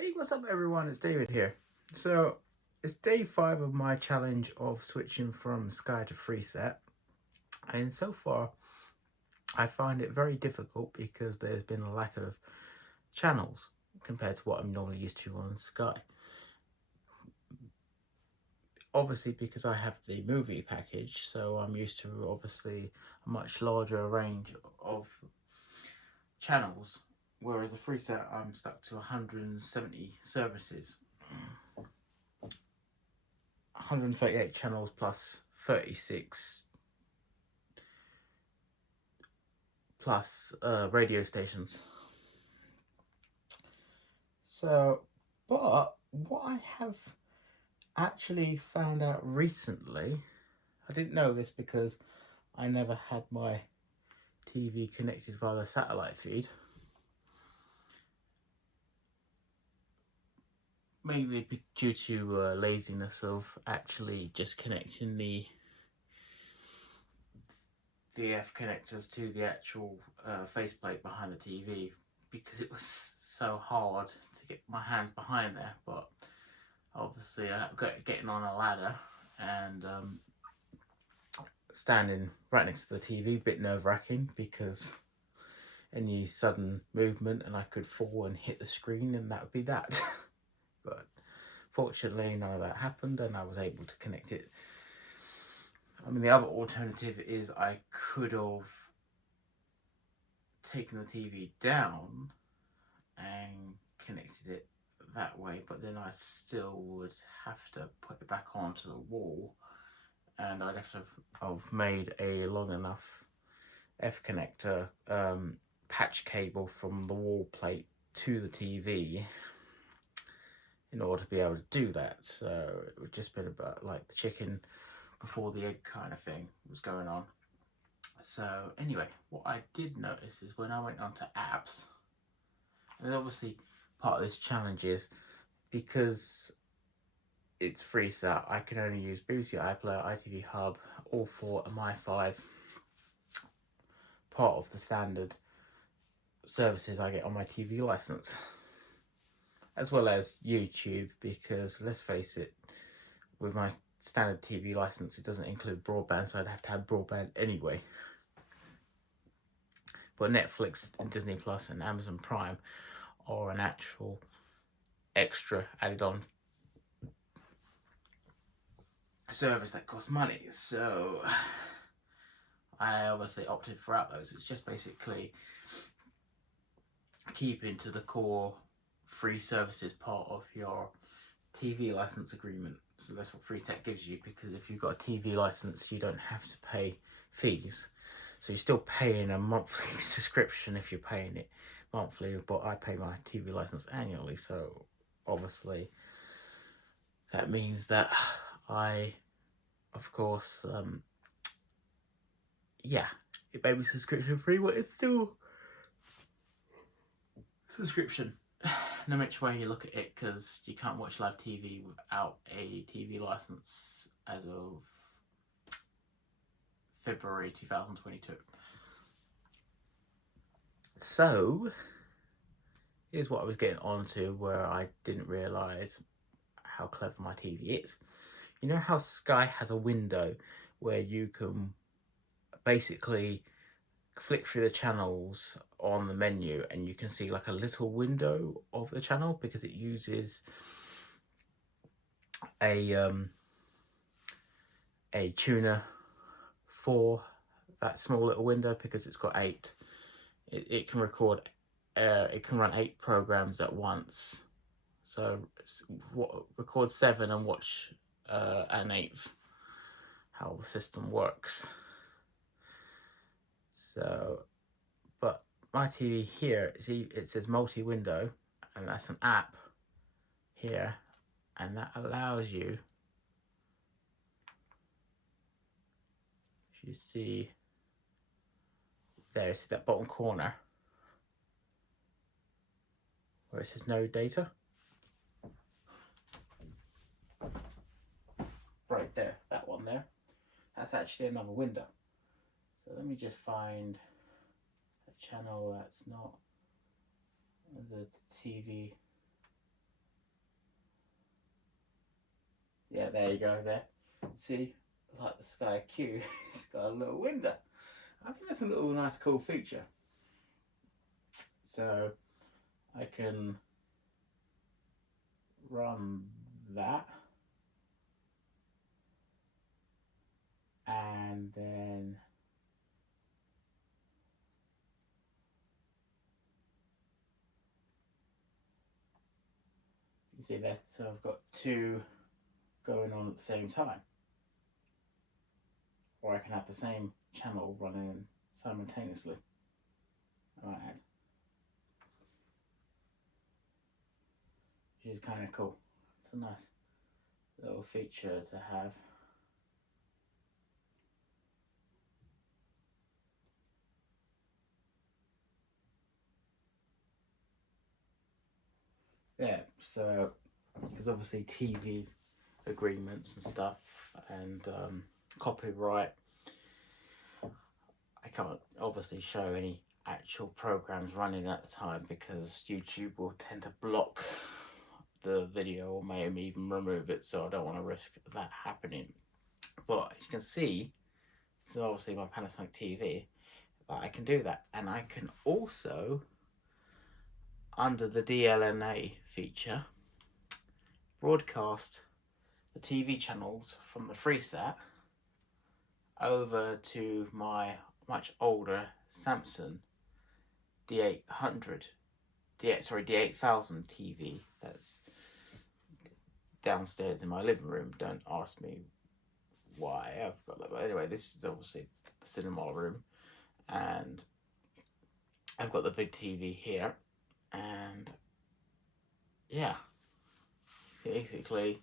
Hey, what's up, everyone? It's David here. So, it's day 5 of my challenge of switching from Sky to Freesat, and so far I find it very difficult because there's been a lack of channels compared to what I'm normally used to on Sky. Obviously, because I have the movie package, so I'm used to obviously a much larger range of channels, whereas the Freesat I'm stuck to 170 services. 138 channels plus 36 plus radio stations. So, but what I have actually found out recently, I didn't know this because I never had my TV connected via the satellite feed. Maybe due to laziness of actually just connecting the F connectors to the actual faceplate behind the TV, because it was so hard to get my hands behind there. But obviously, getting on a ladder and standing right next to the TV, a bit nerve-wracking because any sudden movement and I could fall and hit the screen and that would be that. But fortunately, none of that happened and I was able to connect it. I mean, the other alternative is I could have taken the TV down and connected it that way, but then I still would have to put it back onto the wall, and I'd have to have made a long enough F connector patch cable from the wall plate to the TV in order to be able to do that. So it would just been about like the chicken before the egg kind of thing was going on. So anyway, what I did notice is when I went onto apps, and obviously part of this challenge is because it's Freesat, I can only use BBC iPlayer, ITV Hub, all 4 of my 5, part of the standard services I get on my TV license, as well as YouTube, because let's face it, with my standard TV license it doesn't include broadband, so I'd have to have broadband anyway. But Netflix and Disney Plus and Amazon Prime are an actual extra added on service that costs money, so I obviously opted for out those. It's just basically keeping to the core free services part of your TV license agreement. So that's what Freesat gives you, because if you've got a TV license you don't have to pay fees. So you're still paying a monthly subscription if you're paying it monthly, but I pay my TV license annually, so obviously that means that I, of course, yeah, it may be subscription free, but it's still subscription, no matter way you look at it, because you can't watch live TV without a TV license as of February 2022. So here's what I was getting onto, where I didn't realise how clever my TV is. You know how Sky has a window where you can basically flick through the channels on the menu and you can see like a little window of the channel, because it uses a tuner for that small little window, because it's got 8. It can record, it can run 8 programs at once. So record 7 and watch an 8th, how the system works. So, but my TV here, see, it says multi-window, and that's an app here, and that allows you, if you see there, see that bottom corner where it says no data? Right there, that one there. That's actually another window. So let me just find a channel that's not the TV Yeah, there you go there. See, like the Sky Q, it's got a little window. I think that's a little nice cool feature. So I can run that, and then you see that, so I've got two going on at the same time, or I can have the same channel running simultaneously. I might add, which is kind of cool. It's a nice little feature to have. Yeah, so because obviously TV agreements and stuff and copyright, I can't obviously show any actual programs running at the time because YouTube will tend to block the video or may even remove it, so I don't want to risk that happening. But as you can see, so obviously my Panasonic TV, that I can do that, and I can also, under the DLNA feature, broadcast the TV channels from the Freesat over to my much older Samsung D800, D8000 TV that's downstairs in my living room. Don't ask me why I've got that, but anyway, this is obviously the cinema room, and I've got the big TV here, and yeah, basically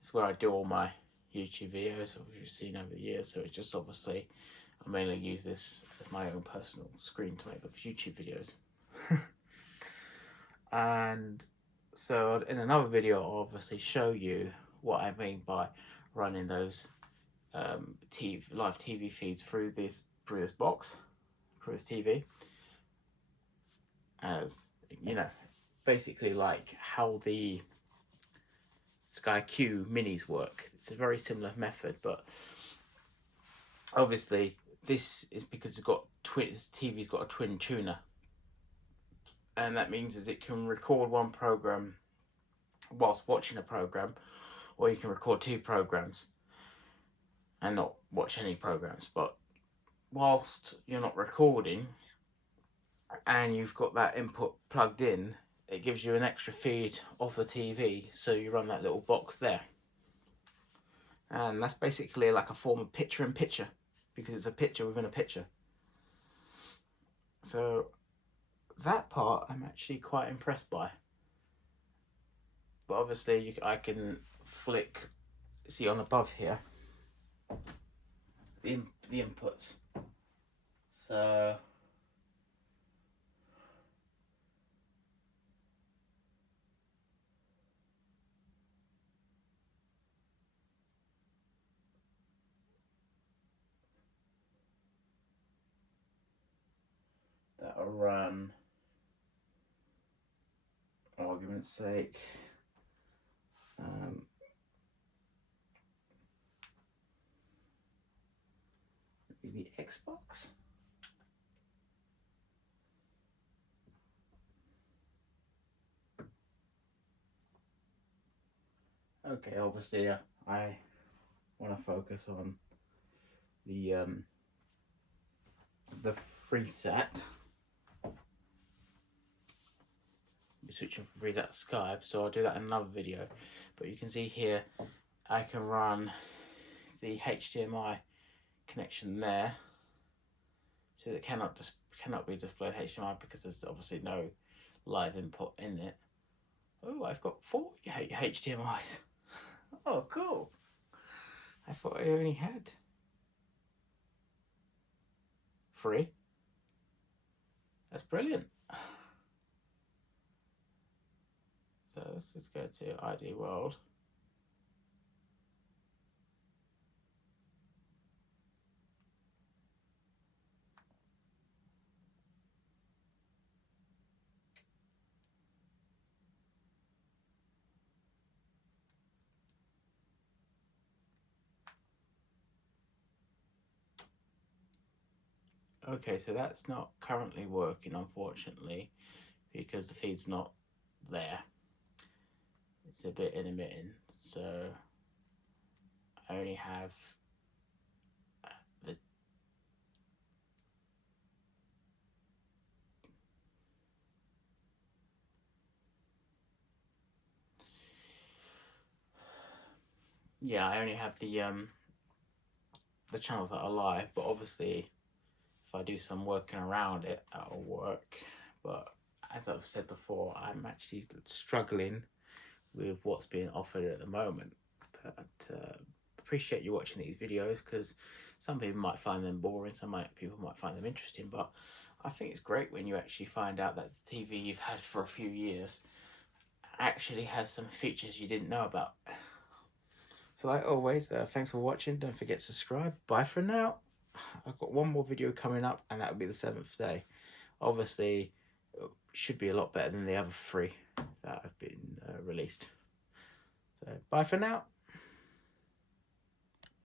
it's where I do all my YouTube videos, as you've seen over the years. So it's just obviously I mainly use this as my own personal screen to make the YouTube videos. And so in another video I'll obviously show you what I mean by running those live TV feeds through this box, through this TV, as you know, basically like how the Sky Q minis work. It's a very similar method, but obviously this is because this TV's got a twin tuner, and that means is it can record one program whilst watching a program, or you can record two programs and not watch any programs. But whilst you're not recording and you've got that input plugged in, it gives you an extra feed off the TV, so you run that little box there. And that's basically like a form of picture in picture, because it's a picture within a picture. So that part I'm actually quite impressed by. But obviously I can flick, see on above here, the inputs. So that'll run, argument's sake, the Xbox. Okay, obviously I want to focus on the Freesat. Switching from Freesat to Skype, so I'll do that in another video. But you can see here I can run the HDMI connection there, so it cannot be displayed HDMI because there's obviously no live input in it. Oh, I've got 4 HDMIs. Oh, cool. I thought I only had 3. That's brilliant. So let's just go to ID World. Okay, so that's not currently working, unfortunately, because the feed's not there. It's a bit intermittent, so I only have the I only have the channels that are live, but obviously if I do some working around it, that'll work. But as I've said before, I'm actually struggling with what's being offered at the moment. But appreciate you watching these videos, because some people might find them boring, people might find them interesting, but I think it's great when you actually find out that the TV you've had for a few years actually has some features you didn't know about. So like always, thanks for watching. Don't forget to subscribe. Bye for now. I've got one more video coming up, and that'll be the 7th day. Obviously, it should be a lot better than the other 3 that have been released. So bye for now.